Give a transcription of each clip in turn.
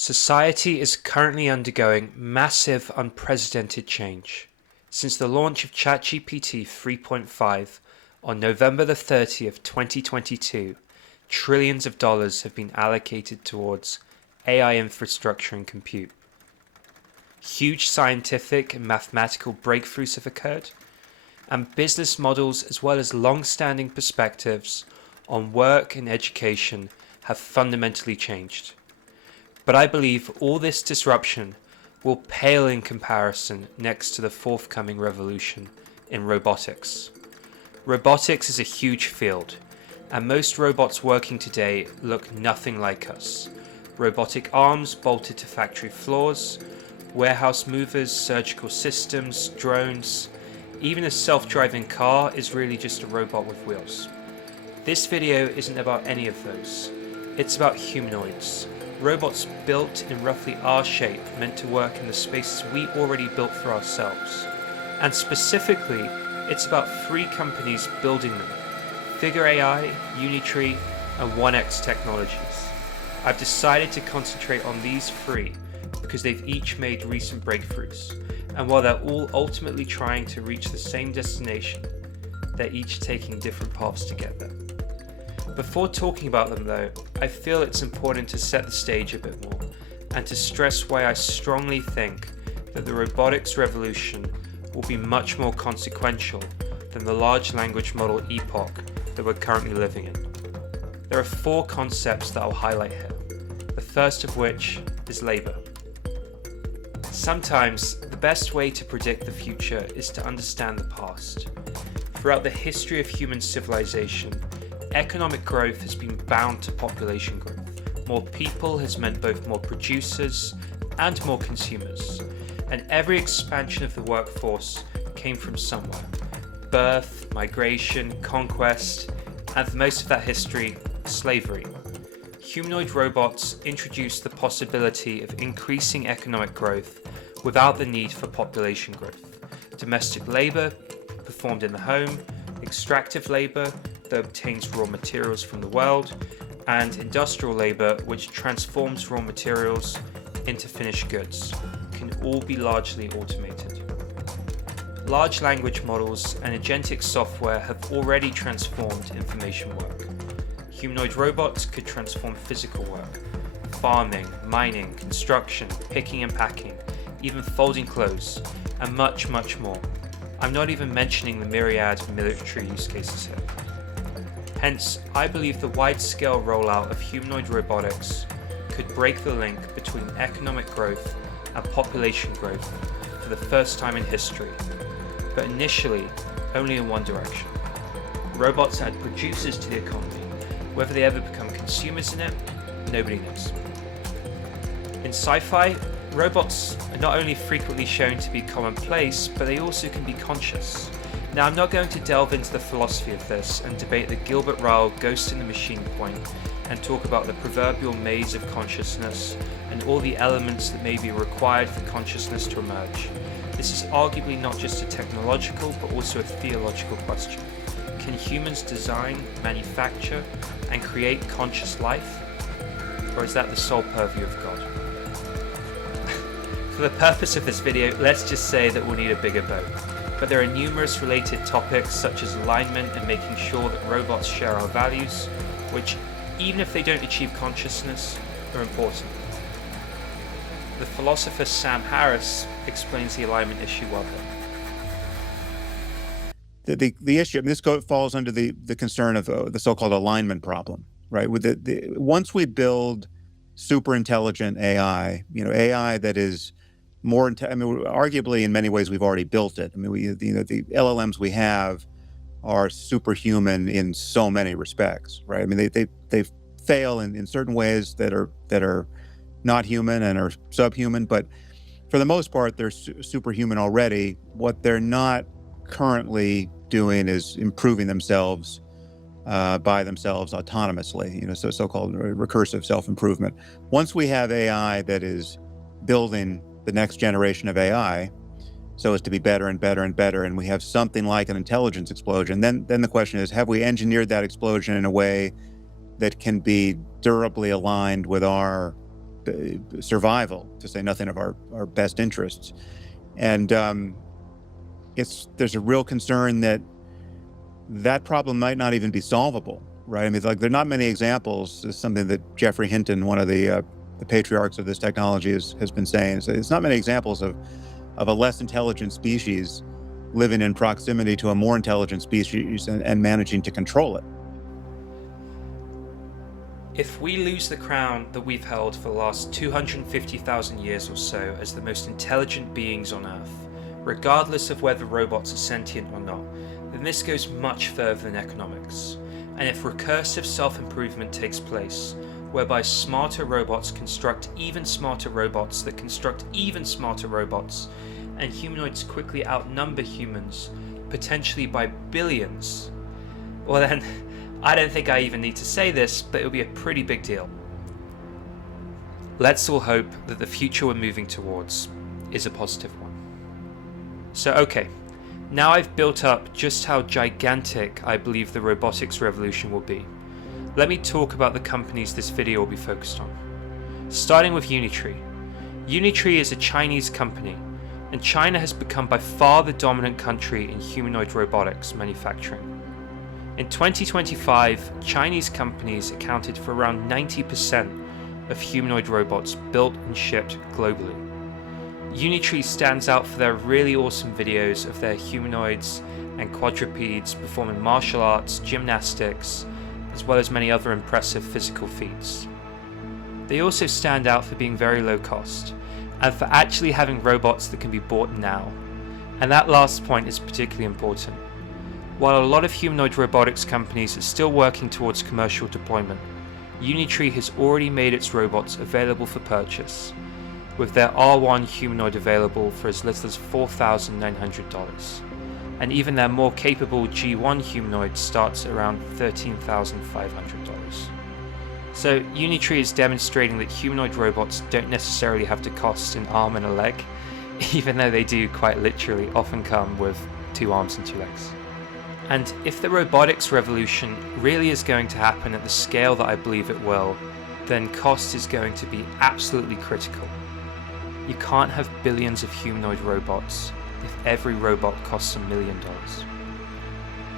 Society is currently undergoing massive, unprecedented change. Since the launch of ChatGPT 3.5 on November the 30th, 2022, trillions of dollars have been allocated towards AI infrastructure and compute. Huge scientific and mathematical breakthroughs have occurred, and business models as well as long-standing perspectives on work and education have fundamentally changed. But I believe all this disruption will pale in comparison next to the forthcoming revolution in robotics. Robotics is a huge field, and most robots working today look nothing like us. Robotic arms bolted to factory floors, warehouse movers, surgical systems, drones, even a self-driving car is really just a robot with wheels. This video isn't about any of those. It's about humanoids. Robots built in roughly our shape, meant to work in the spaces we already built for ourselves. And specifically, it's about 3 companies building them: Figure AI, Unitree, and 1X Technologies. I've decided to concentrate on these 3 because they've each made recent breakthroughs, and while they're all ultimately trying to reach the same destination, they're each taking different paths to get there. Before talking about them though, I feel it's important to set the stage a bit more and to stress why I strongly think that the robotics revolution will be much more consequential than the large language model epoch that we're currently living in. There are 4 concepts that I'll highlight here, the first of which is labor. Sometimes the best way to predict the future is to understand the past. Throughout the history of human civilization, economic growth has been bound to population growth. More people has meant both more producers and more consumers, and every expansion of the workforce came from somewhere. Birth, migration, conquest, and for most of that history, slavery. Humanoid robots introduced the possibility of increasing economic growth without the need for population growth. Domestic labor, performed in the home, extractive labor, that obtains raw materials from the world, and industrial labor, which transforms raw materials into finished goods, can all be largely automated. Large language models and agentic software have already transformed information work. Humanoid robots could transform physical work, farming, mining, construction, picking and packing, even folding clothes, and much, much more. I'm not even mentioning the myriad of military use cases here. Hence, I believe the wide-scale rollout of humanoid robotics could break the link between economic growth and population growth for the first time in history, but initially only in one direction. Robots add producers to the economy. Whether they ever become consumers in it, nobody knows. In sci-fi, robots are not only frequently shown to be commonplace, but they also can be conscious. Now, I'm not going to delve into the philosophy of this and debate the Gilbert Ryle Ghost in the Machine point and talk about the proverbial maze of consciousness and all the elements that may be required for consciousness to emerge. This is arguably not just a technological but also a theological question. Can humans design, manufacture, and create conscious life? Or is that the sole purview of God? For the purpose of this video, let's just say that we'll need a bigger boat. But there are numerous related topics such as alignment and making sure that robots share our values, which, even if they don't achieve consciousness, are important. The philosopher Sam Harris explains the alignment issue well here. The issue, I mean, this falls under the concern of the so-called alignment problem, right? With once we build super intelligent AI, AI that is more, arguably in many ways we've already built it. I mean, the LLMs we have are superhuman in so many respects, right? I mean, they fail in certain ways that are not human and are subhuman, but for the most part, they're superhuman already. What they're not currently doing is improving themselves by themselves autonomously, so-called recursive self-improvement. Once we have AI that is building the next generation of AI so as to be better and better and better, and we have something like an intelligence explosion, then the question is, have we engineered that explosion in a way that can be durably aligned with our survival, to say nothing of our best interests. And there's a real concern that problem might not even be solvable, right? I mean, like, there are not many examples. This is something that Geoffrey Hinton, one of the patriarchs of this technology, has been saying. So it's not many examples of a less intelligent species living in proximity to a more intelligent species and managing to control it. If we lose the crown that we've held for the last 250,000 years or so as the most intelligent beings on Earth, regardless of whether robots are sentient or not, then this goes much further than economics. And if recursive self-improvement takes place, whereby smarter robots construct even smarter robots that construct even smarter robots, and humanoids quickly outnumber humans, potentially by billions, well then, I don't think I even need to say this, but it'll be a pretty big deal. Let's all hope that the future we're moving towards is a positive one. So okay, now I've built up just how gigantic I believe the robotics revolution will be. Let me talk about the companies this video will be focused on. Starting with Unitree. Unitree is a Chinese company, and China has become by far the dominant country in humanoid robotics manufacturing. In 2025, Chinese companies accounted for around 90% of humanoid robots built and shipped globally. Unitree stands out for their really awesome videos of their humanoids and quadrupeds performing martial arts, gymnastics, as well as many other impressive physical feats. They also stand out for being very low cost, and for actually having robots that can be bought now. And that last point is particularly important. While a lot of humanoid robotics companies are still working towards commercial deployment, Unitree has already made its robots available for purchase, with their R1 humanoid available for as little as $4,900, and even their more capable G1 humanoid starts around $13,500. So Unitree is demonstrating that humanoid robots don't necessarily have to cost an arm and a leg, even though they do quite literally often come with 2 arms and 2 legs. And if the robotics revolution really is going to happen at the scale that I believe it will, then cost is going to be absolutely critical. You can't have billions of humanoid robots if every robot costs $1 million.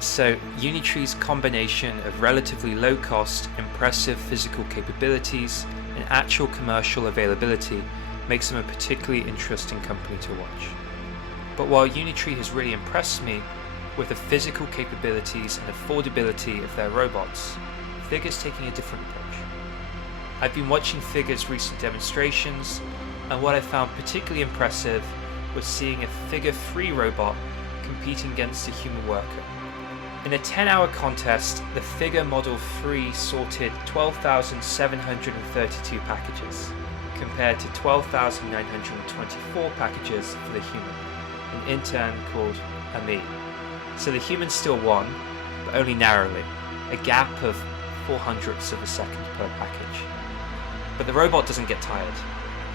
So Unitree's combination of relatively low cost, impressive physical capabilities, and actual commercial availability makes them a particularly interesting company to watch. But while Unitree has really impressed me with the physical capabilities and affordability of their robots, Figure's taking a different approach. I've been watching Figure's recent demonstrations, and what I found particularly impressive was seeing a Figure 3 robot competing against a human worker. In a 10-hour contest, the Figure Model 3 sorted 12,732 packages, compared to 12,924 packages for the human, an intern called Ami. So the human still won, but only narrowly, a gap of 0.04 of a second per package. But the robot doesn't get tired,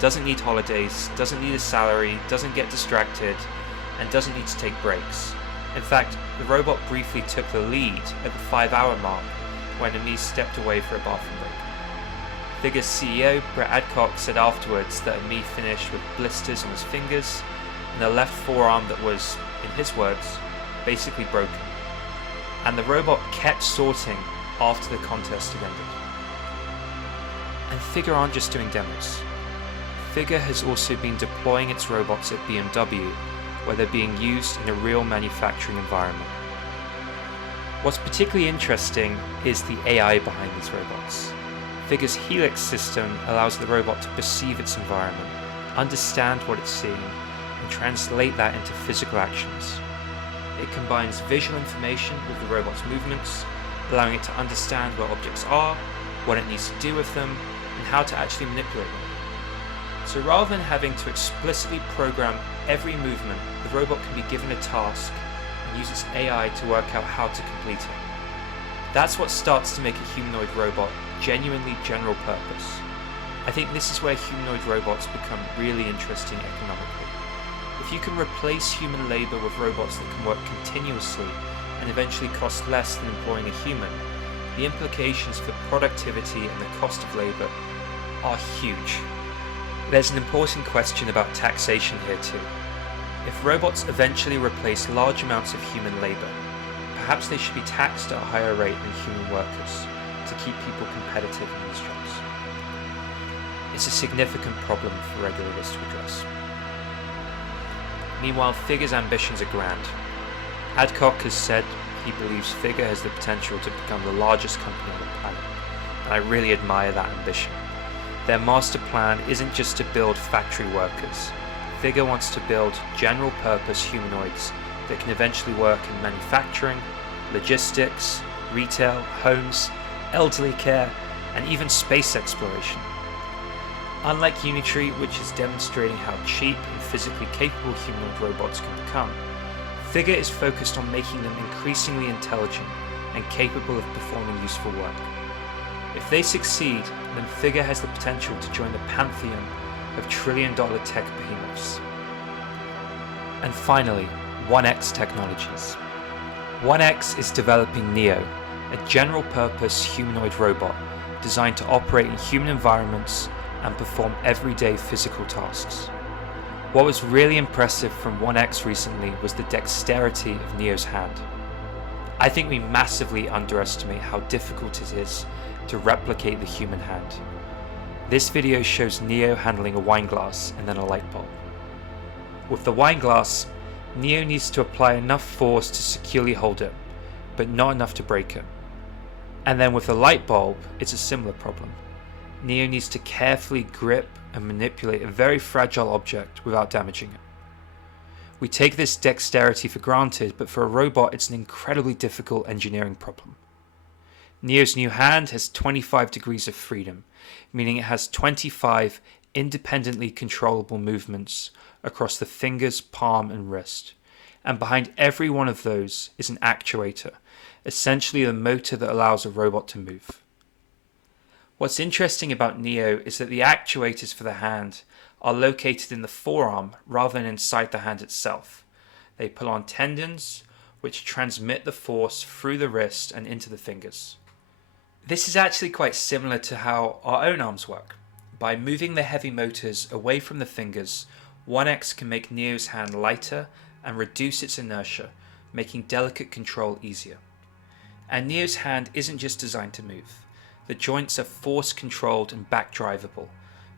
doesn't need holidays, doesn't need a salary, doesn't get distracted, and doesn't need to take breaks. In fact, the robot briefly took the lead at the 5-hour mark when Ami stepped away for a bathroom break. Figure's CEO, Brett Adcock, said afterwards that Ami finished with blisters on his fingers and a left forearm that was, in his words, basically broken. And the robot kept sorting after the contest had ended. And Figure aren't just doing demos. Figure has also been deploying its robots at BMW, where they're being used in a real manufacturing environment. What's particularly interesting is the AI behind these robots. Figure's Helix system allows the robot to perceive its environment, understand what it's seeing, and translate that into physical actions. It combines visual information with the robot's movements, allowing it to understand where objects are, what it needs to do with them, and how to actually manipulate them. So rather than having to explicitly program every movement, the robot can be given a task and use its AI to work out how to complete it. That's what starts to make a humanoid robot genuinely general purpose. I think this is where humanoid robots become really interesting economically. If you can replace human labor with robots that can work continuously and eventually cost less than employing a human, the implications for productivity and the cost of labor are huge. There's an important question about taxation here too. If robots eventually replace large amounts of human labour, perhaps they should be taxed at a higher rate than human workers to keep people competitive in these jobs. It's a significant problem for regulators to address. Meanwhile, Figure's ambitions are grand. Adcock has said he believes Figure has the potential to become the largest company on the planet, and I really admire that ambition. Their master plan isn't just to build factory workers. Figure wants to build general-purpose humanoids that can eventually work in manufacturing, logistics, retail, homes, elderly care, and even space exploration. Unlike Unitree, which is demonstrating how cheap and physically capable humanoid robots can become, Figure is focused on making them increasingly intelligent and capable of performing useful work. If they succeed, then Figure has the potential to join the pantheon of trillion-dollar tech behemoths. And finally, 1X Technologies. 1X is developing Neo, a general-purpose humanoid robot designed to operate in human environments and perform everyday physical tasks. What was really impressive from 1X recently was the dexterity of Neo's hand. I think we massively underestimate how difficult it is to replicate the human hand. This video shows Neo handling a wine glass and then a light bulb. With the wine glass, Neo needs to apply enough force to securely hold it, but not enough to break it. And then with the light bulb, it's a similar problem. Neo needs to carefully grip and manipulate a very fragile object without damaging it. We take this dexterity for granted, but for a robot it's an incredibly difficult engineering problem. Neo's new hand has 25 degrees of freedom, meaning it has 25 independently controllable movements across the fingers, palm and wrist. And behind every one of those is an actuator, essentially the motor that allows a robot to move. What's interesting about Neo is that the actuators for the hand are located in the forearm rather than inside the hand itself. They pull on tendons, which transmit the force through the wrist and into the fingers. This is actually quite similar to how our own arms work. By moving the heavy motors away from the fingers, 1X can make Neo's hand lighter and reduce its inertia, making delicate control easier. And Neo's hand isn't just designed to move. The joints are force controlled and back drivable,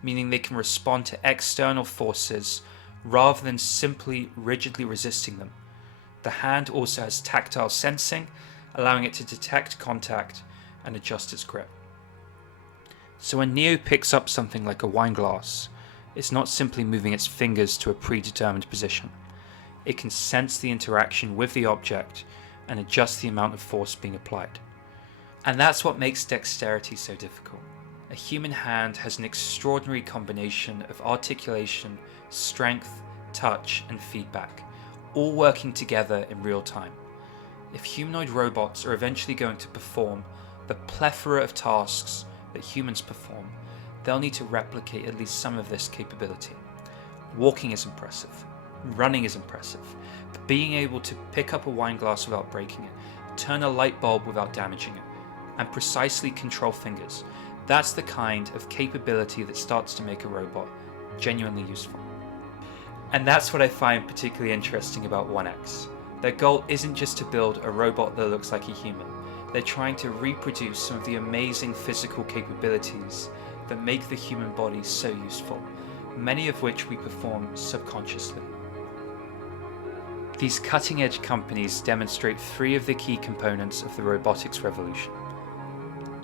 meaning they can respond to external forces rather than simply rigidly resisting them. The hand also has tactile sensing, allowing it to detect contact and adjust its grip. So when Neo picks up something like a wine glass, it's not simply moving its fingers to a predetermined position. It can sense the interaction with the object and adjust the amount of force being applied. And that's what makes dexterity so difficult. A human hand has an extraordinary combination of articulation, strength, touch, and feedback, all working together in real time. If humanoid robots are eventually going to perform the plethora of tasks that humans perform, they'll need to replicate at least some of this capability. Walking is impressive, running is impressive, but being able to pick up a wine glass without breaking it, turn a light bulb without damaging it, and precisely control fingers, that's the kind of capability that starts to make a robot genuinely useful. And that's what I find particularly interesting about 1X. Their goal isn't just to build a robot that looks like a human. They're trying to reproduce some of the amazing physical capabilities that make the human body so useful, many of which we perform subconsciously. These cutting-edge companies demonstrate three of the key components of the robotics revolution.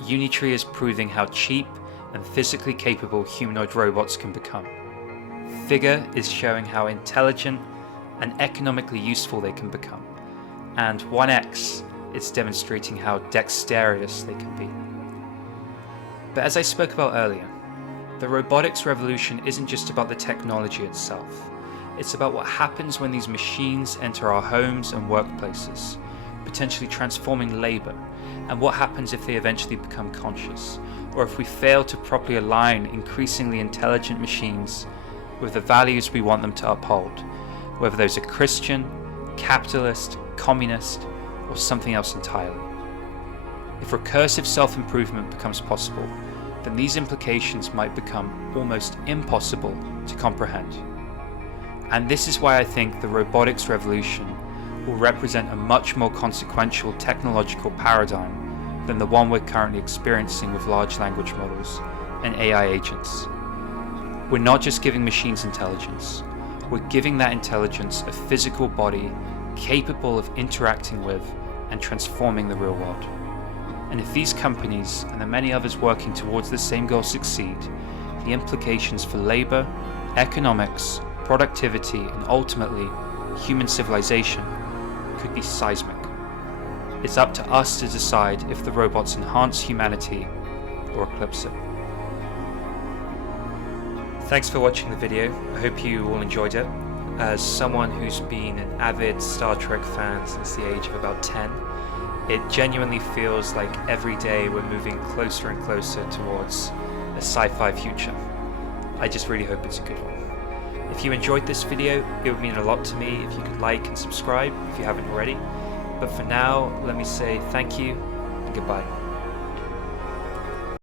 Unitree is proving how cheap and physically capable humanoid robots can become. Figure is showing how intelligent and economically useful they can become. And 1X is demonstrating how dexterous they can be. But as I spoke about earlier, the robotics revolution isn't just about the technology itself. It's about what happens when these machines enter our homes and workplaces, potentially transforming labor, and what happens if they eventually become conscious, or if we fail to properly align increasingly intelligent machines with the values we want them to uphold, whether those are Christian, capitalist, communist, or something else entirely. If recursive self-improvement becomes possible, then these implications might become almost impossible to comprehend. And this is why I think the robotics revolution will represent a much more consequential technological paradigm than the one we're currently experiencing with large language models and AI agents. We're not just giving machines intelligence, we're giving that intelligence a physical body capable of interacting with and transforming the real world. And if these companies and the many others working towards the same goal succeed, the implications for labor, economics, productivity, and ultimately human civilization could be seismic. It's up to us to decide if the robots enhance humanity or eclipse it. Thanks for watching the video. I hope you all enjoyed it. As someone who's been an avid Star Trek fan since the age of about 10, it genuinely feels like every day we're moving closer and closer towards a sci-fi future. I just really hope it's a good one. If you enjoyed this video, it would mean a lot to me if you could like and subscribe if you haven't already. But for now, let me say thank you and goodbye.